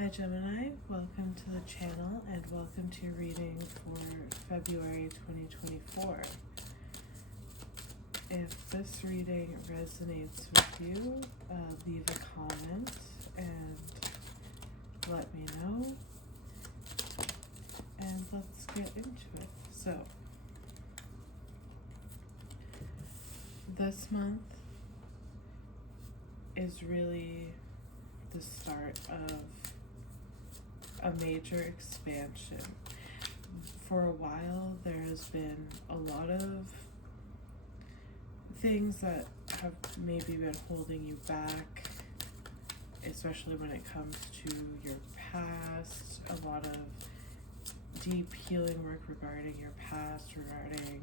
Hi Gemini, welcome to the channel and welcome to your reading for February 2024. If this reading resonates with you, leave a comment and let me know, and let's get into it. So, this month is really the start of a major expansion. For a while, there has been a lot of things that have maybe been holding you back, especially when it comes to your past. A lot of deep healing work regarding your past, regarding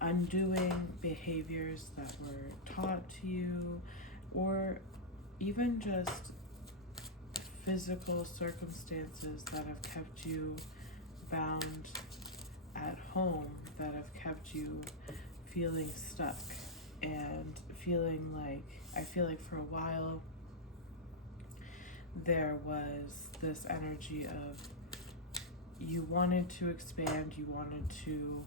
undoing behaviors that were taught to you, or even just physical circumstances that have kept you bound at home, that have kept you feeling stuck and feeling like, I feel like for a while there was this energy of you wanted to expand, you wanted to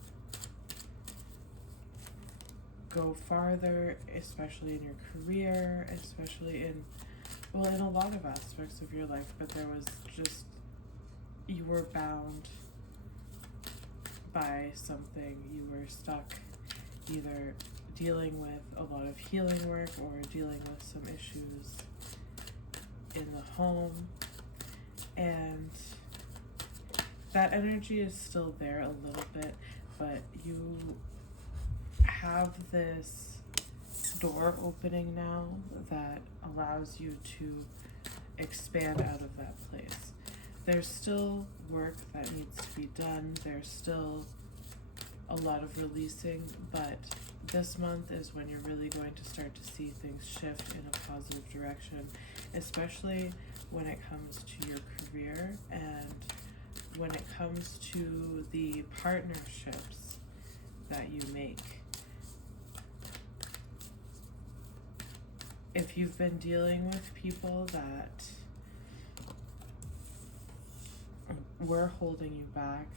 go farther, especially in your career, especially in a lot of aspects of your life, but there was just, you were bound by something. You were stuck either dealing with a lot of healing work or dealing with some issues in the home, and that energy is still there a little bit, but you have this door opening now that allows you to expand out of that place. There's still work that needs to be done. There's still a lot of releasing, but this month is when you're really going to start to see things shift in a positive direction, especially when it comes to your career and when it comes to the partnerships that you make. If you've been dealing with people that were holding you back,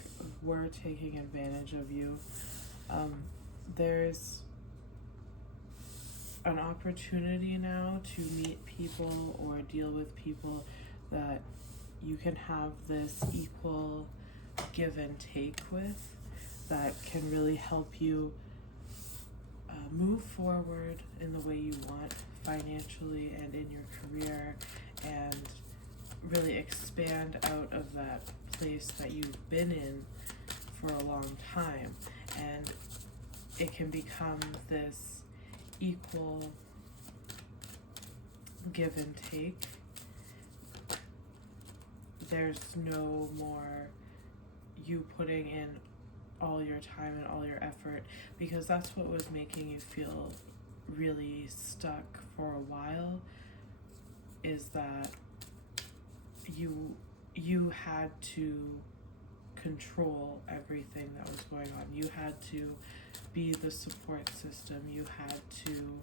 were taking advantage of you, there's an opportunity now to meet people or deal with people that you can have this equal give and take with, that can really help you move forward in the way you want, financially and in your career, and really expand out of that place that you've been in for a long time. And it can become this equal give and take. There's no more you putting in all your time and all your effort, because that's what was making you feel really stuck for a while, is that you had to control everything that was going on. You had to be the support system. You had to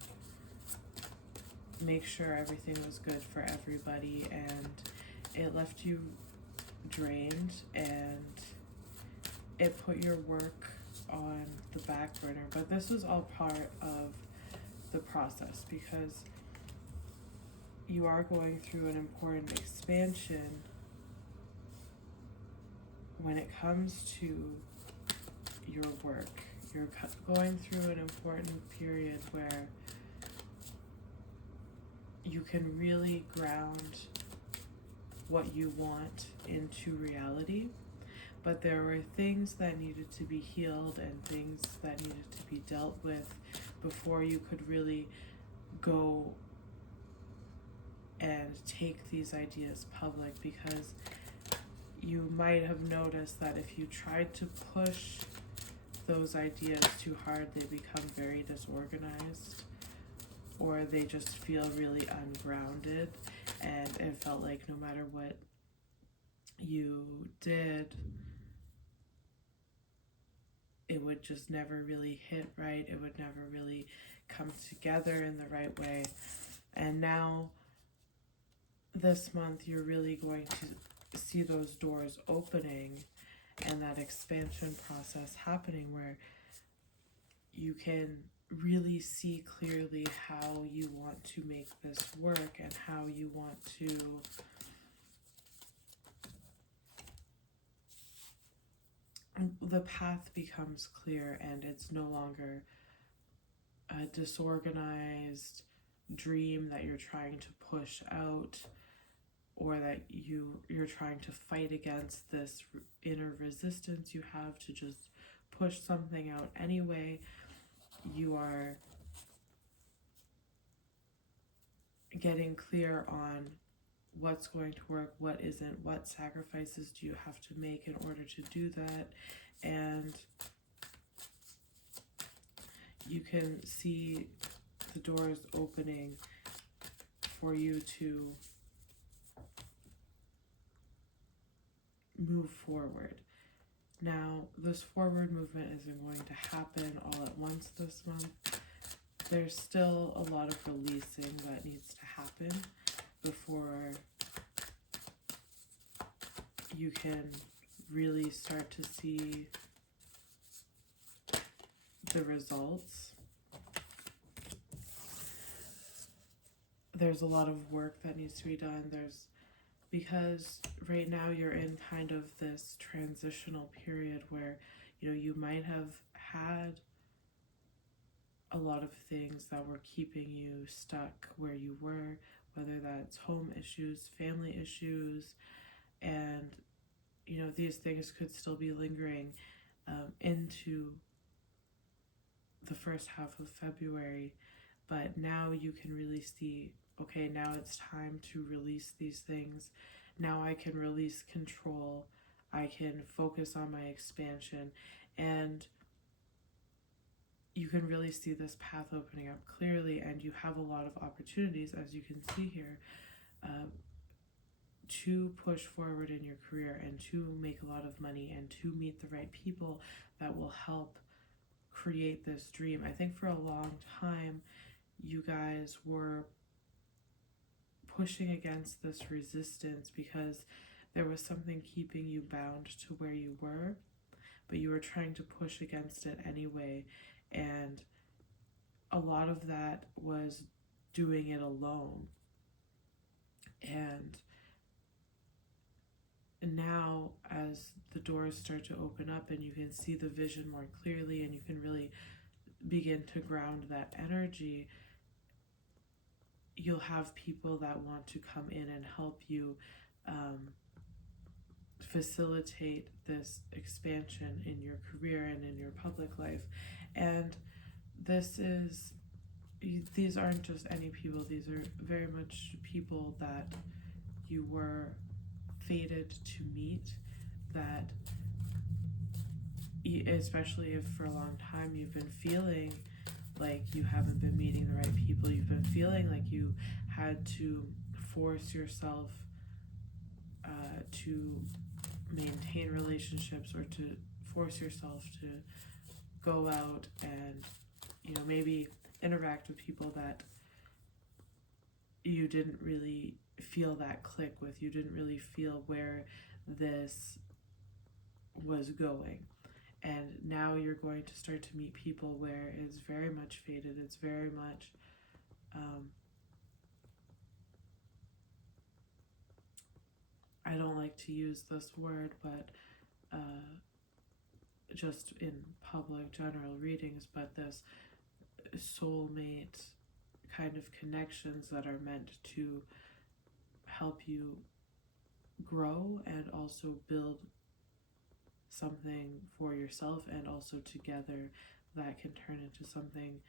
make sure everything was good for everybody, and it left you drained, and it put your work on the back burner. But this was all part of the process, because you are going through an important expansion when it comes to your work. You're going through an important period where you can really ground what you want into reality. But there were things that needed to be healed and things that needed to be dealt with before you could really go and take these ideas public, because you might have noticed that if you tried to push those ideas too hard, they become very disorganized, or they just feel really ungrounded, and it felt like no matter what you did, it would just never really hit right. It would never really come together in the right way. And now this month you're really going to see those doors opening and that expansion process happening, where you can really see clearly how you want to make this work and how you want to the path becomes clear, and it's no longer a disorganized dream that you're trying to push out, or that you're trying to fight against this inner resistance you have to just push something out anyway. You are getting clear on what's going to work, what isn't, what sacrifices do you have to make in order to do that, and you can see the doors opening for you to move forward. Now, this forward movement isn't going to happen all at once this month. There's still a lot of releasing that needs to happen before you can really start to see the results. There's a lot of work that needs to be done. Because right now you're in kind of this transitional period where, you might have had a lot of things that were keeping you stuck where you were, whether that's home issues, family issues, and these things could still be lingering into the first half of February. But now you can really see, okay, now it's time to release these things. Now I can release control. I can focus on my expansion, and you can really see this path opening up clearly, and you have a lot of opportunities, as you can see here, to push forward in your career and to make a lot of money and to meet the right people that will help create this dream. I think for a long time you guys were pushing against this resistance because there was something keeping you bound to where you were, but you were trying to push against it anyway, and a lot of that was doing it alone. And now as the doors start to open up and you can see the vision more clearly and you can really begin to ground that energy, you'll have people that want to come in and help you facilitate this expansion in your career and in your public life. And these aren't just any people, these are very much people that you were fated to meet, that especially if for a long time you've been feeling like you haven't been meeting the right people, you've been feeling like you had to force yourself to maintain relationships, or to force yourself to go out and maybe interact with people that you didn't really feel that click with, you didn't really feel where this was going. And now you're going to start to meet people where it's very much fated, it's very much I don't like to use this word, but just in public general readings, but this soulmate kind of connections that are meant to help you grow and also build something for yourself, and also together that can turn into something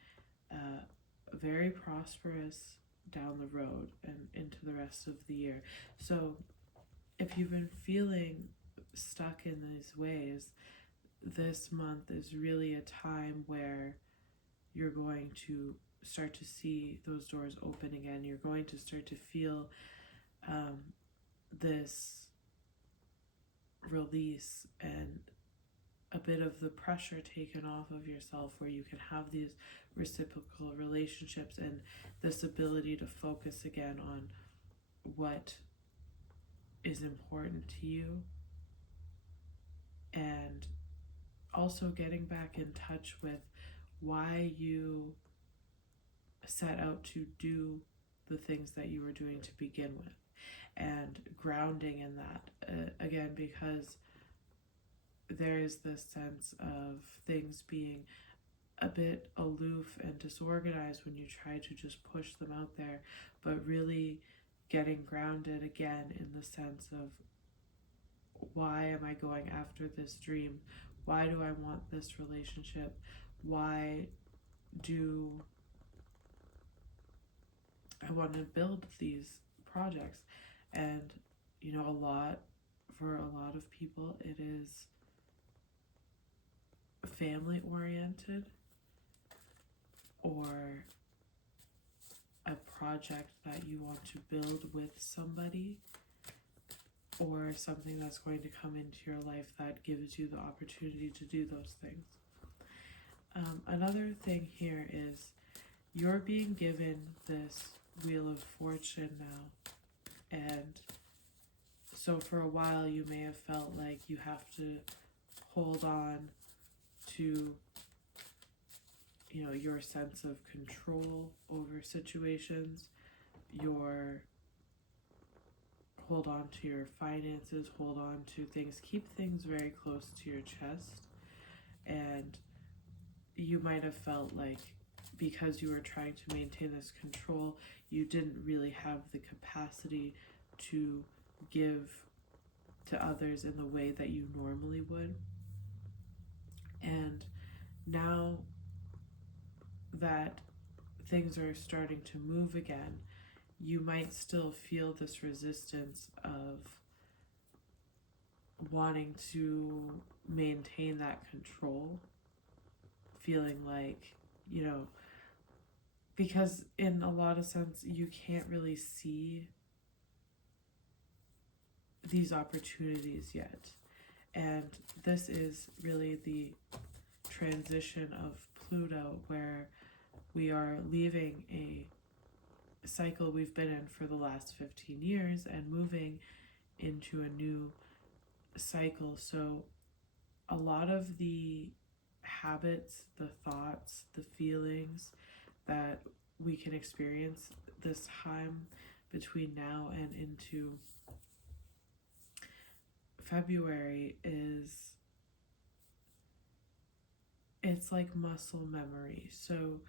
very prosperous down the road and into the rest of the year. So if you've been feeling stuck in these ways, this month is really a time where you're going to start to see those doors open again. You're going to start to feel this release and a bit of the pressure taken off of yourself, where you can have these reciprocal relationships and this ability to focus again on what is important to you, and also getting back in touch with why you set out to do the things that you were doing to begin with, and grounding in that again, because there is this sense of things being a bit aloof and disorganized when you try to just push them out there, but really getting grounded again in the sense of, why am I going after this dream? Why do I want this relationship? Why do I want to build these projects? And for a lot of people, it is family oriented, or a project that you want to build with somebody, or something that's going to come into your life that gives you the opportunity to do those things. Another thing here is you're being given this Wheel of Fortune now, and so for a while you may have felt like you have to hold on to your sense of control over situations, hold on to your finances, hold on to things, keep things very close to your chest. And you might have felt like, because you were trying to maintain this control, you didn't really have the capacity to give to others in the way that you normally would. And now that things are starting to move again, you might still feel this resistance of wanting to maintain that control, feeling like, because in a lot of sense you can't really see these opportunities yet. And this is really the transition of Pluto, where we are leaving a cycle we've been in for the last 15 years and moving into a new cycle. So a lot of the habits, the thoughts, the feelings that we can experience this time between now and into February it's like muscle memory. So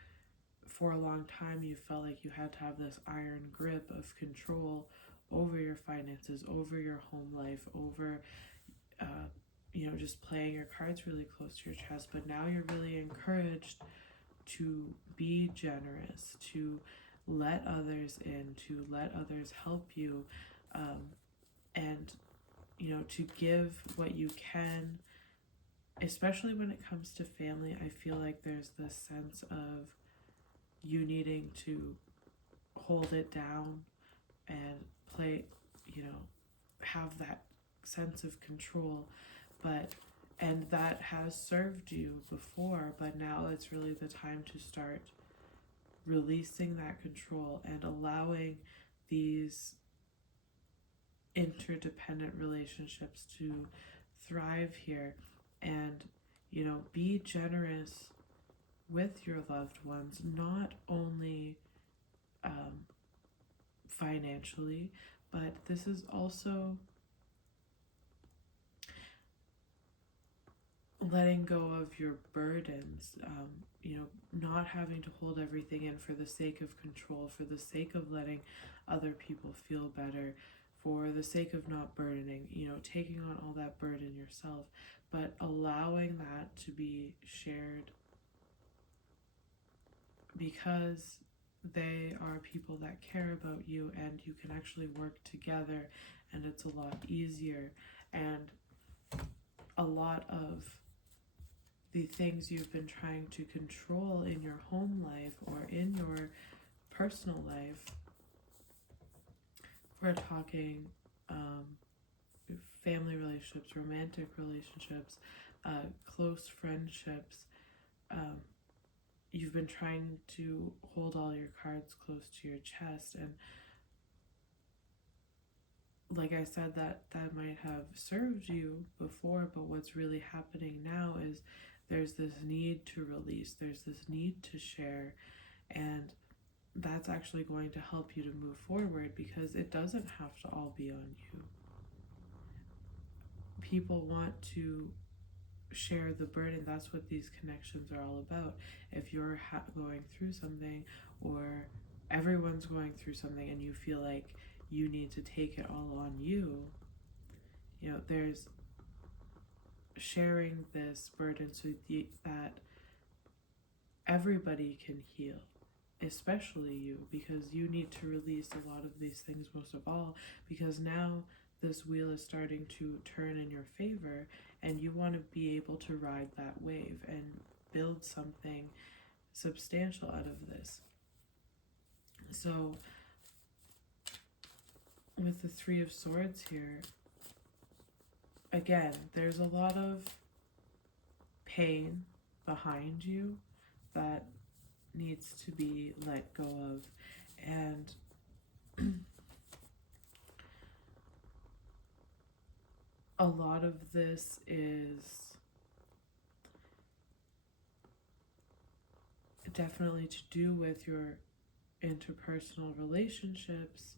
for a long time you felt like you had to have this iron grip of control over your finances, over your home life, over just playing your cards really close to your chest. But now you're really encouraged to be generous, to let others in, to let others help you, and to give what you can, especially when it comes to family. I feel like there's this sense of you needing to hold it down and play, have that sense of control, and that has served you before, but now it's really the time to start releasing that control and allowing these interdependent relationships to thrive here. And be generous with your loved ones, not only financially, but this is also letting go of your burdens, not having to hold everything in for the sake of control, for the sake of letting other people feel better, for the sake of not burdening, taking on all that burden yourself, but allowing that to be shared, because they are people that care about you, and you can actually work together, and it's a lot easier. And a lot of the things you've been trying to control in your home life or in your personal life, we're talking family relationships, romantic relationships, close friendships, you've been trying to hold all your cards close to your chest, and like I said, that might have served you before, but what's really happening now is there's this need to release, there's this need to share, and that's actually going to help you to move forward, because it doesn't have to all be on you. People want to share the burden. That's what these connections are all about. If you're going through something, or everyone's going through something, and you feel like you need to take it all on you, you know, there's sharing this burden so that everybody can heal, especially you, because you need to release a lot of these things, most of all, because now this wheel is starting to turn in your favor, and you want to be able to ride that wave and build something substantial out of this. So with the Three of Swords here, again, there's a lot of pain behind you that needs to be let go of, and a lot of this is definitely to do with your interpersonal relationships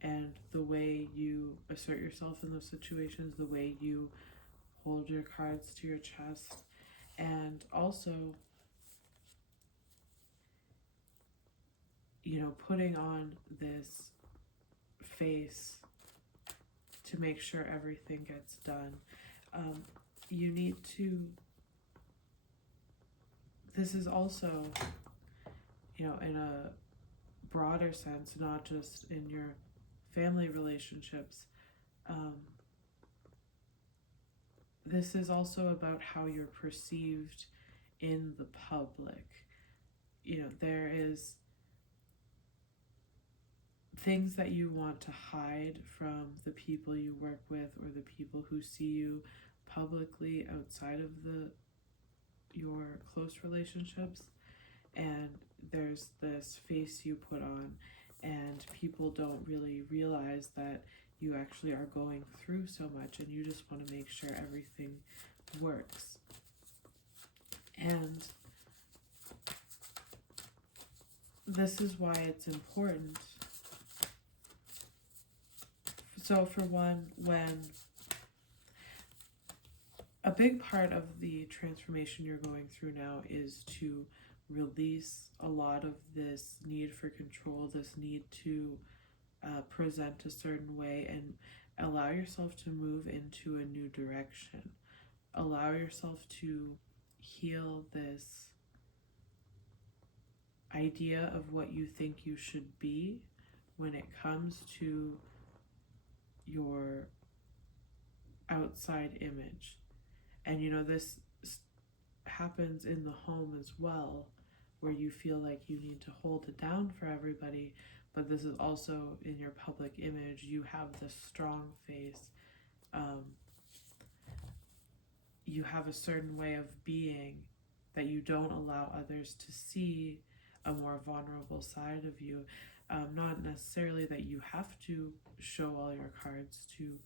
and the way you assert yourself in those situations, the way you hold your cards to your chest, and also, you know, putting on this face to make sure everything gets done. You need to, this is also, you know, in a broader sense, not just in your family relationships. This is also about how you're perceived in the public. You know, there is things that you want to hide from the people you work with, or the people who see you publicly outside of your close relationships, and there's this face you put on, and people don't really realize that you actually are going through so much, and you just want to make sure everything works. And this is why it's important. So for one, when a big part of the transformation you're going through now is to release a lot of this need for control, this need to present a certain way, and allow yourself to move into a new direction. Allow yourself to heal this idea of what you think you should be when it comes to your outside image. And you know, this happens in the home as well, where you feel like you need to hold it down for everybody, but this is also in your public image. You have this strong face. You have a certain way of being that you don't allow others to see a more vulnerable side of you. Not necessarily that you have to show all your cards to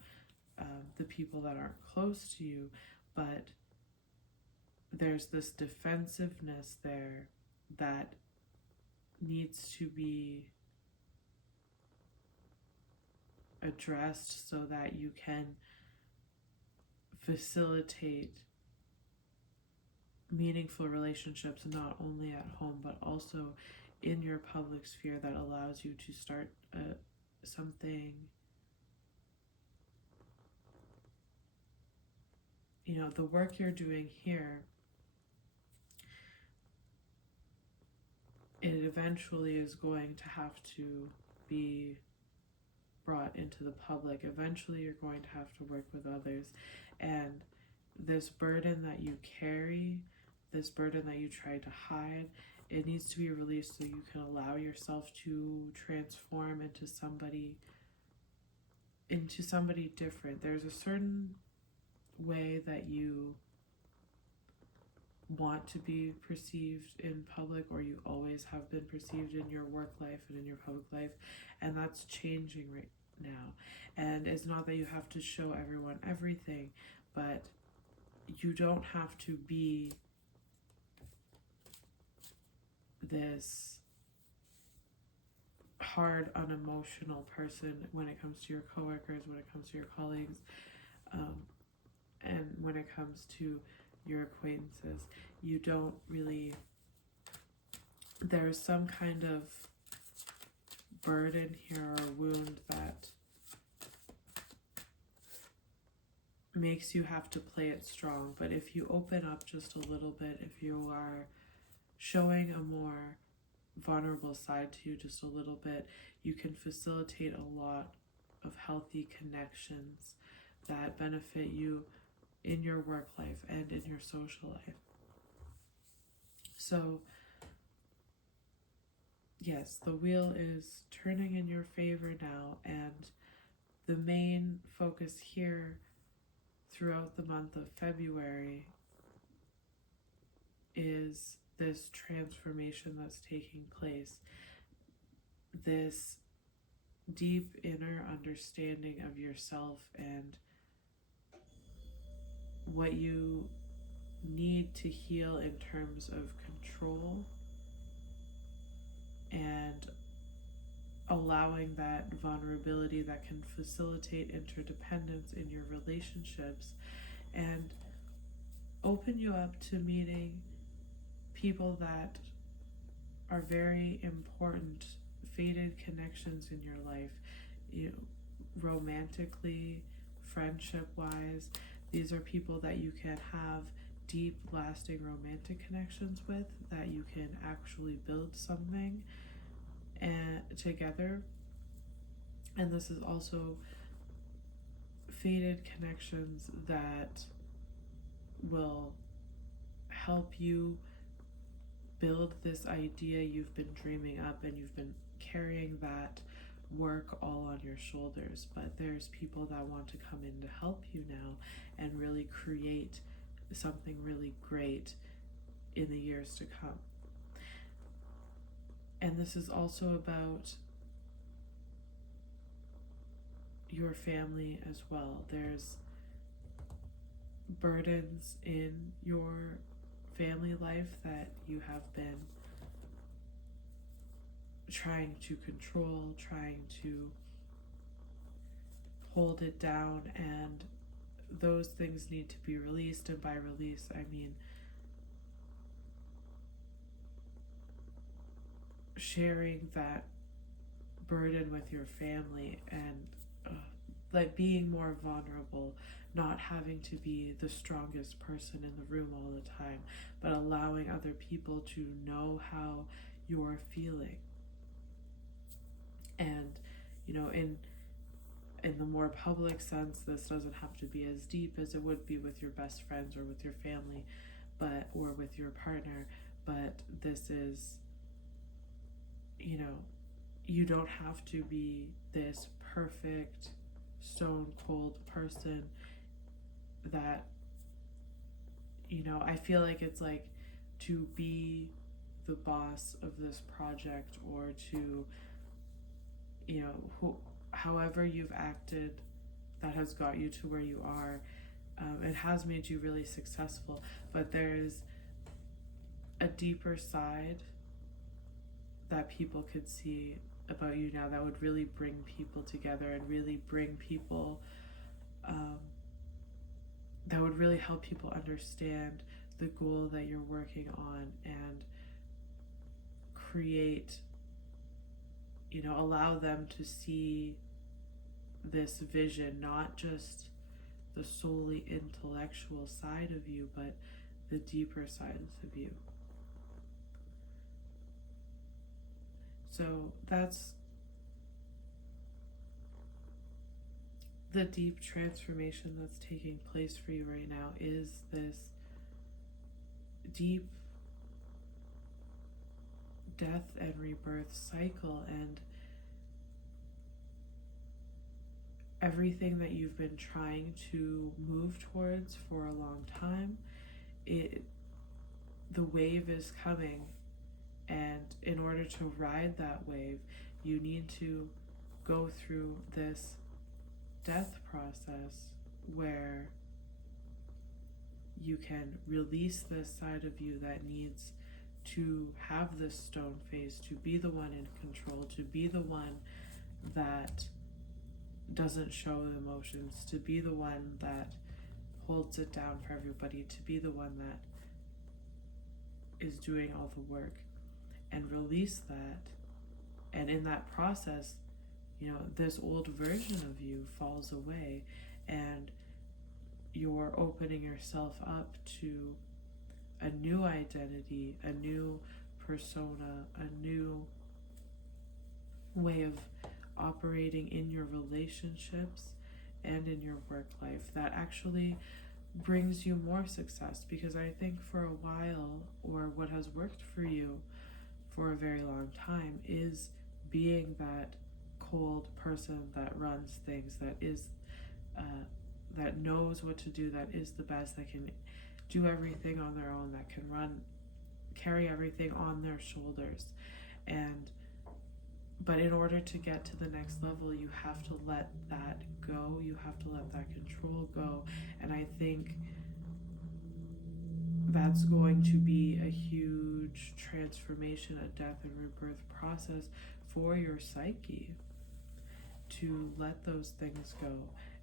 the people that aren't close to you, but there's this defensiveness there that needs to be addressed so that you can facilitate meaningful relationships, not only at home but also in your public sphere, that allows you to start something, you know, the work you're doing here, it eventually is going to have to be brought into the public. Eventually you're going to have to work with others, and this burden that you carry, this burden that you try to hide, it needs to be released so you can allow yourself to transform into somebody different. There's a certain way that you want to be perceived in public, or you always have been perceived in your work life and in your public life, and that's changing right now. And it's not that you have to show everyone everything, but you don't have to be this hard, unemotional person when it comes to your coworkers, when it comes to your colleagues, and when it comes to your acquaintances. You don't really, there's some kind of burden here or wound that makes you have to play it strong. But if you open up just a little bit, if you are showing a more vulnerable side to you just a little bit, you can facilitate a lot of healthy connections that benefit you in your work life and in your social life. So yes, the wheel is turning in your favor now, and the main focus here throughout the month of February is this transformation that's taking place, this deep inner understanding of yourself and what you need to heal in terms of control, and allowing that vulnerability that can facilitate interdependence in your relationships and open you up to meeting people that are very important, fated connections in your life, you know, romantically, friendship wise. These are people that you can have deep, lasting romantic connections with, that you can actually build something and together. And this is also fated connections that will help you build this idea you've been dreaming up, and you've been carrying that work all on your shoulders. But there's people that want to come in to help you now and really create something really great in the years to come. And this is also about your family as well. There's burdens in your family life that you have been trying to control, trying to hold it down, and those things need to be released. And by release, I mean sharing that burden with your family, and like being more vulnerable, not having to be the strongest person in the room all the time, but allowing other people to know how you're feeling. And you know, in the more public sense, this doesn't have to be as deep as it would be with your best friends or with your family, but or with your partner. But this is, you know, you don't have to be this perfect stone cold person that, you know, I feel like it's like to be the boss of this project, or to, you know, however you've acted that has got you to where you are, it has made you really successful, but there's a deeper side that people could see about you now that would really bring people together and really bring people, that would really help people understand the goal that you're working on, and create, you know, allow them to see this vision, not just the solely intellectual side of you, but the deeper sides of you. So that's the deep transformation that's taking place for you right now, is this deep death and rebirth cycle, and everything that you've been trying to move towards for a long time, it the wave is coming, and in order to ride that wave, you need to go through this death process where you can release this side of you that needs to have this stone face, to be the one in control, to be the one that doesn't show emotions, to be the one that holds it down for everybody, to be the one that is doing all the work, and release that. And in that process, you know, this old version of you falls away, and you're opening yourself up to a new identity, a new persona, a new way of operating in your relationships and in your work life that actually brings you more success. Because I think for a while, or what has worked for you for a very long time, is being that cold person that runs things, that is that knows what to do, that is the best, that can do everything on their own, that can carry everything on their shoulders. But in order to get to the next level, you have to let that go, you have to let that control go. And I think that's going to be a huge transformation, a death and rebirth process for your psyche, to let those things go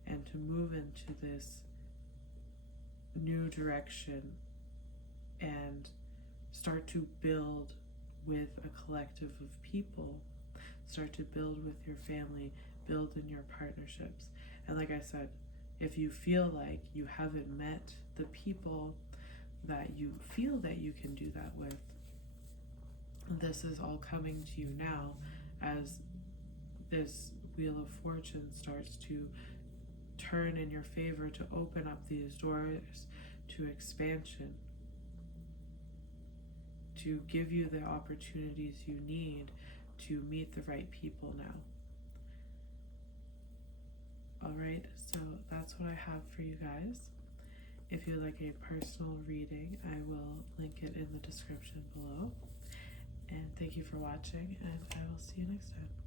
and to move into this new direction and start to build with a collective of people, start to build with your family, build in your partnerships. And like I said, if you feel like you haven't met the people that you feel that you can do that with, this is all coming to you now as this Wheel of Fortune starts to turn in your favor, to open up these doors to expansion, to give you the opportunities you need to meet the right people now. Alright, so that's what I have for you guys. If you'd like a personal reading, I will link it in the description below. And thank you for watching, and I will see you next time.